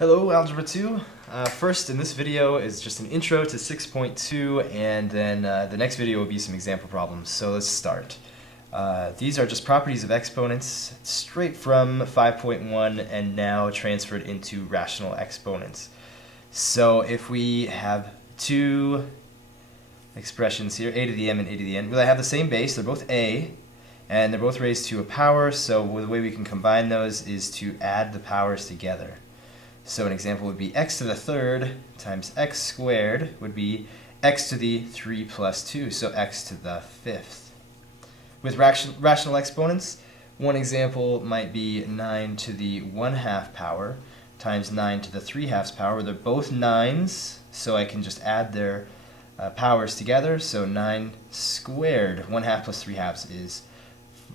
Hello, Algebra 2. First in this video is just an intro to 6.2, and then the next video will be some example problems. So let's start. These are just properties of exponents straight from 5.1 and now transferred into rational exponents. So if we have two expressions here, a to the m and a to the n, well, they have the same base, they're both a, and they're both raised to a power, so the way we can combine those is to add the powers together. So an example would be x to the third times x squared would be x to the 3 plus 2, so x to the fifth. With rational exponents, one example might be 9 to the 1/2 power times 9 to the 3/2 power. They're both 9s, so I can just add their powers together. So 9 squared, 1/2 plus 3/2 is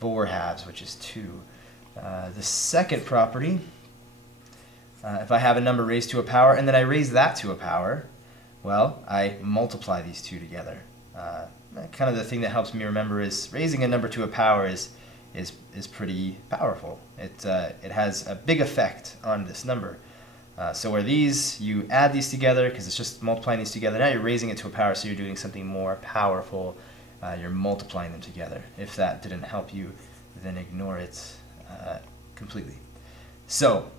4/2, which is 2. The second property, if I have a number raised to a power and then I raise that to a power, well, I multiply these two together. Kind of the thing that helps me remember is raising a number to a power is pretty powerful. It has a big effect on this number. So where these, you add these together because it's just multiplying these together. Now you're raising it to a power, so you're doing something more powerful. You're multiplying them together. If that didn't help you, then ignore it completely. So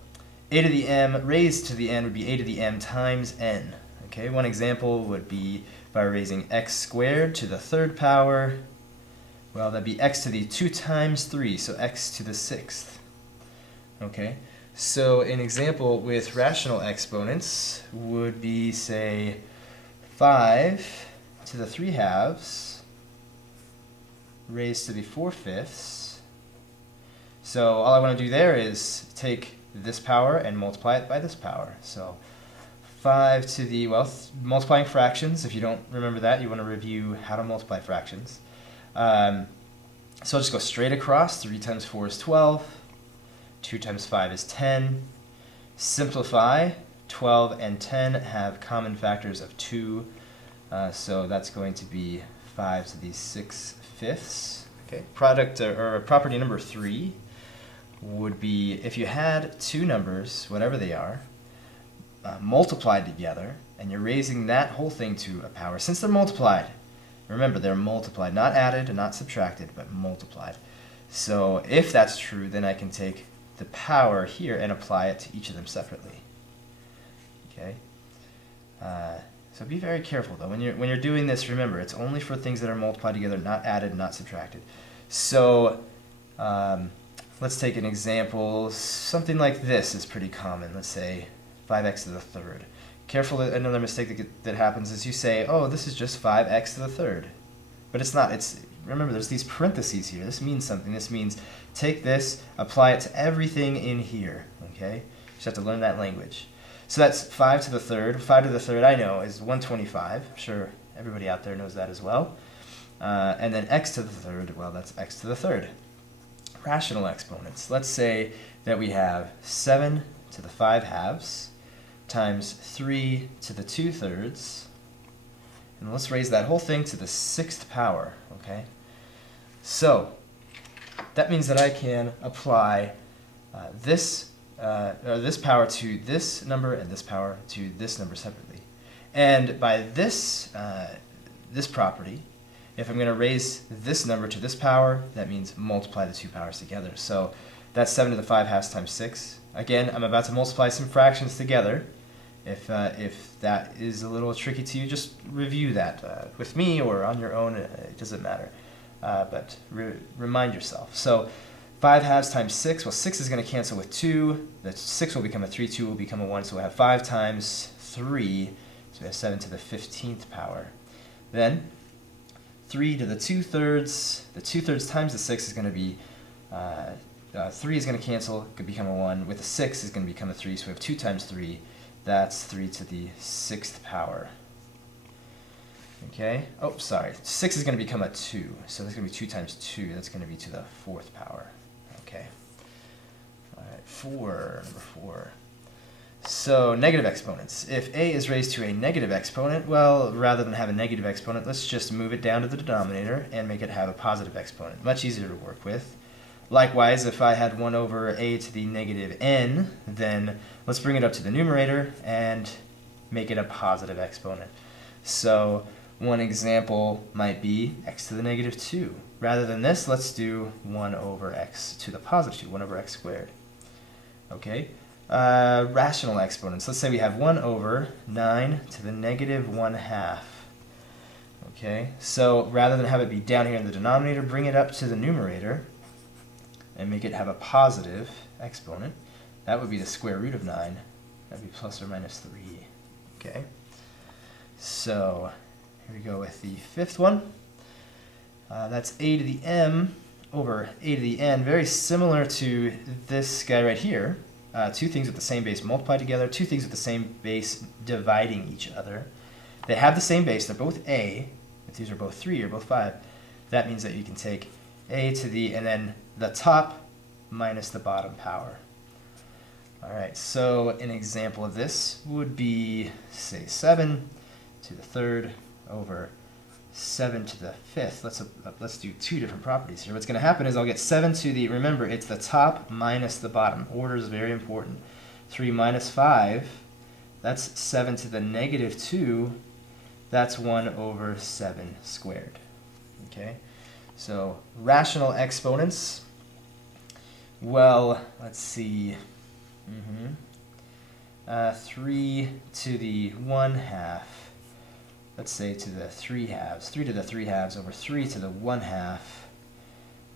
a to the m raised to the n would be a to the m times n. Okay, one example would be by raising x squared to the third power. Well, that'd be x to the 2 times 3, so x to the 6th. Okay, so an example with rational exponents would be, say, 5 to the 3/2 raised to the 4/5. So all I want to do there is take this power and multiply it by this power. So 5 to the, well, multiplying fractions, if you don't remember that, you want to review how to multiply fractions. So I'll just go straight across. 3 times 4 is 12. 2 times 5 is 10. Simplify. 12 and 10 have common factors of 2. So that's going to be 5 to the 6/5. Okay. Product or property number 3 would be if you had two numbers, whatever they are, multiplied together, and you're raising that whole thing to a power. Since they're multiplied, remember they're multiplied, not added and not subtracted, but multiplied. So if that's true, then I can take the power here and apply it to each of them separately. Okay. So be very careful though. When you're doing this, remember it's only for things that are multiplied together, not added, not subtracted. So let's take an example. Something like this is pretty common. Let's say 5x to the third. Careful, another mistake that happens is you say, oh, this is just 5x to the third. But it's not. Remember, there's these parentheses here. This means something. This means take this, apply it to everything in here. Okay? You just have to learn that language. So that's 5 to the third. 5 to the third, I know, is 125. I'm sure everybody out there knows that as well. And then x to the third, well, that's x to the third. Rational exponents. Let's say that we have 7 to the 5/2 times 3 to the 2/3, and let's raise that whole thing to the 6th power. Okay, so that means that I can apply this power to this number and this power to this number separately. And by this this property, if I'm going to raise this number to this power, that means multiply the two powers together. So that's 7 to the 5/2 times 6. Again, I'm about to multiply some fractions together. If that is a little tricky to you, just review that with me or on your own. It doesn't matter. But remind yourself. So 5/2 times 6. Well, 6 is going to cancel with 2. The 6 will become a 3. 2 will become a 1. So we'll have 5 times 3. So we have 7 to the 15th power. Then 3 to the 2/3. The 2/3 times the 6 is going to be 3 is going to cancel, could become a 1. With a 6 is going to become a 3, so we have 2 times 3. That's 3 to the 6th power. Okay. Oh, sorry. 6 is going to become a 2, so that's going to be 2 times 2. That's going to be to the 4th power. Okay. All right, number 4. So negative exponents. If a is raised to a negative exponent, well, rather than have a negative exponent, let's just move it down to the denominator and make it have a positive exponent. Much easier to work with. Likewise, if I had 1 over a to the negative n, then let's bring it up to the numerator and make it a positive exponent. So one example might be x to the negative 2. Rather than this, let's do 1 over x to the positive 2, 1 over x squared. Okay, rational exponents. Let's say we have 1 over 9 to the negative 1/2. Okay, so rather than have it be down here in the denominator, bring it up to the numerator and make it have a positive exponent. That would be the square root of 9. That would be plus or minus 3. Okay, so here we go with the fifth one. That's a to the m over a to the n. Very similar to this guy right here. Two things with the same base multiplied together, two things with the same base dividing each other. They have the same base, they're both a. If these are both 3 or both 5, that means that you can take a to the, and then the top minus the bottom power. Alright, so an example of this would be, say, 7 to the 3rd over 7 to the 5th. Let's do two different properties here. What's going to happen is I'll get 7 to the, remember, it's the top minus the bottom. Order is very important. 3 minus 5, that's 7 to the negative 2. That's 1 over 7 squared. Okay, so rational exponents. Well, let's see. 3 to the 1/2. Let's say to the 3/2. 3 to the 3/2 over 3 to the 1/2.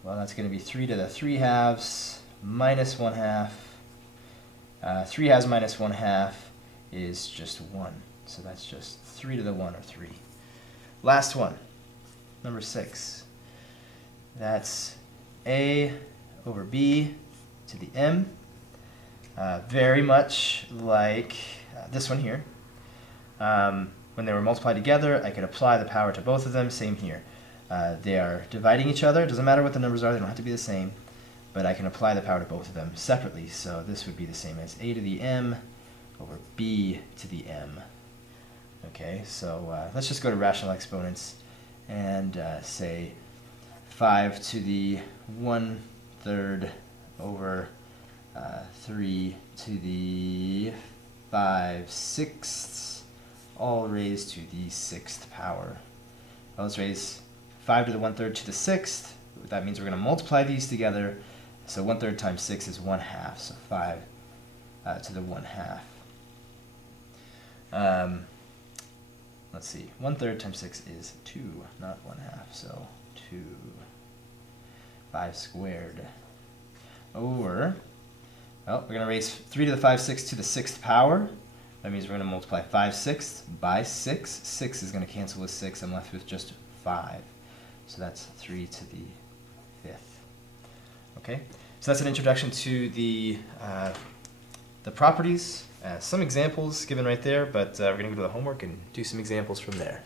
Well, that's going to be 3 to the 3/2 minus 1/2. 3/2 minus 1/2 is just 1. So that's just 3 to the 1 or 3. Last one, number 6. That's a over b to the m. Very much like this one here. When they were multiplied together, I could apply the power to both of them. Same here. They are dividing each other. It doesn't matter what the numbers are. They don't have to be the same. But I can apply the power to both of them separately. So this would be the same as a to the m over b to the m. Okay, so let's just go to rational exponents and say 5 to the 1/3 over 3 to the 5/6, all raised to the 6th power. Well, let's raise 5 to the 1/3 to the 6th. That means we're going to multiply these together. So 1/3 times 6 is 1/2, so 5 to the 1/2. Let's see, 1/3 times 6 is 2, not 1/2, so 2. 5 squared over, well, we're going to raise 3 to the 5/6 to the 6th power. That means we're going to multiply 5/6 by 6. 6 is going to cancel with 6. I'm left with just 5. So that's 3 to the 5th. Okay, so that's an introduction to the properties. Some examples given right there, but we're going to go to the homework and do some examples from there.